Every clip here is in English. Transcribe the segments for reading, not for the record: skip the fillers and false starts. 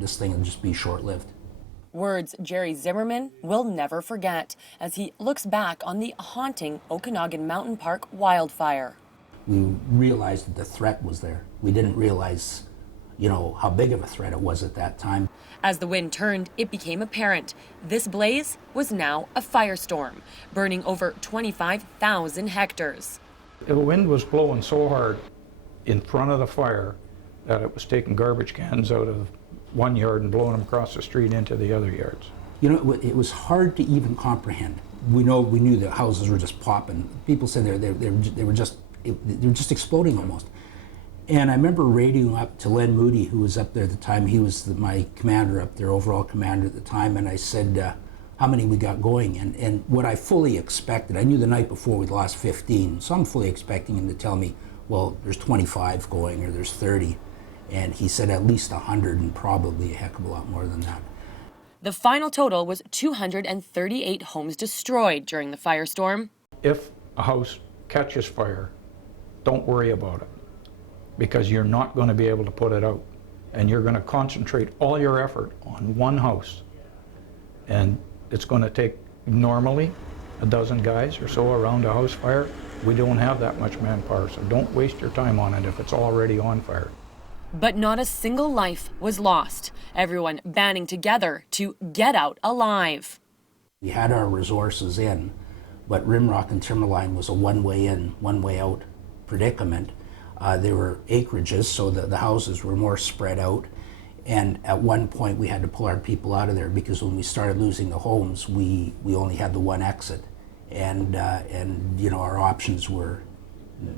this thing will just be short-lived. Words Gerry Zimmermann will never forget as he looks back on the haunting Okanagan Mountain Park wildfire. We realized that the threat was there. We didn't realize, how big of a threat it was at that time. As the wind turned, it became apparent this blaze was now a firestorm, burning over 25,000 hectares. The wind was blowing so hard in front of the fire that it was taking garbage cans out of one yard and blowing them across the street into the other yards. It was hard to even comprehend. We knew the houses were just popping. People said they were just exploding almost. And I remember radioing up to Len Moody, who was up there at the time. He was my commander up there, overall commander at the time. And I said, how many we got going? And what I fully expected, I knew the night before we'd lost 15, so I'm fully expecting him to tell me, well, there's 25 going or there's 30. And he said at least 100 and probably a heck of a lot more than that. The final total was 238 homes destroyed during the firestorm. If a house catches fire, don't worry about it, because you're not going to be able to put it out. And you're going to concentrate all your effort on one house. And it's going to take normally a dozen guys or so around a house fire. We don't have that much manpower, so don't waste your time on it if it's already on fire. But not a single life was lost. Everyone banding together to get out alive. We had our resources in, but Rimrock and Timberline was a one-way in, one-way out predicament. There were acreages, so the houses were more spread out. And at one point we had to pull our people out of there because when we started losing the homes, we only had the one exit. And our options were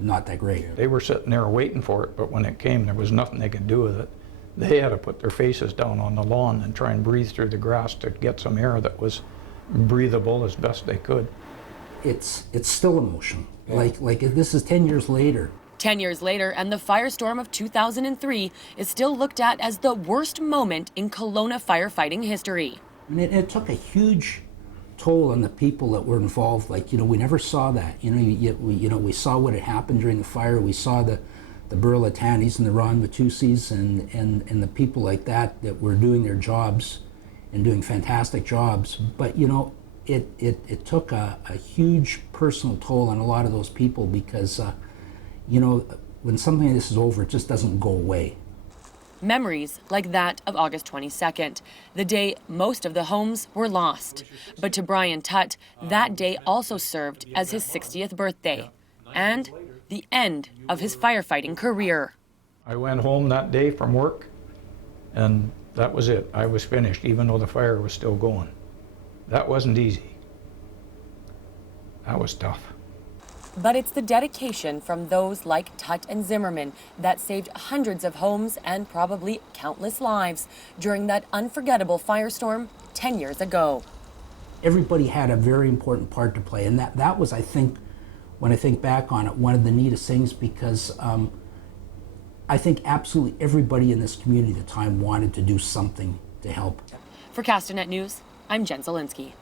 not that great. They were sitting there waiting for it, but when it came, there was nothing they could do with it. They had to put their faces down on the lawn and try and breathe through the grass to get some air that was breathable as best they could. It's still emotional. Yeah. Like this is 10 years later. 10 years later, and the firestorm of 2003 is still looked at as the worst moment in Kelowna firefighting history. And it took a huge toll on the people that were involved. We never saw that. We saw what had happened during the fire. We saw the Burlatanis and the Ron Matusis and the people like that were doing their jobs and doing fantastic jobs. But it took a huge personal toll on a lot of those people because when something like this is over, it just doesn't go away. Memories like that of August 22nd, the day most of the homes were lost. But to Brian Tutt, that day also served as his 60th birthday and the end of his firefighting career. I went home that day from work, and that was it. I was finished, even though the fire was still going. That wasn't easy. That was tough. But it's the dedication from those like Tutt and Zimmermann that saved hundreds of homes and probably countless lives during that unforgettable firestorm 10 years ago. Everybody had a very important part to play, and that was, I think, when I think back on it, one of the neatest things because I think absolutely everybody in this community at the time wanted to do something to help. For Castanet News, I'm Jen Zielinski.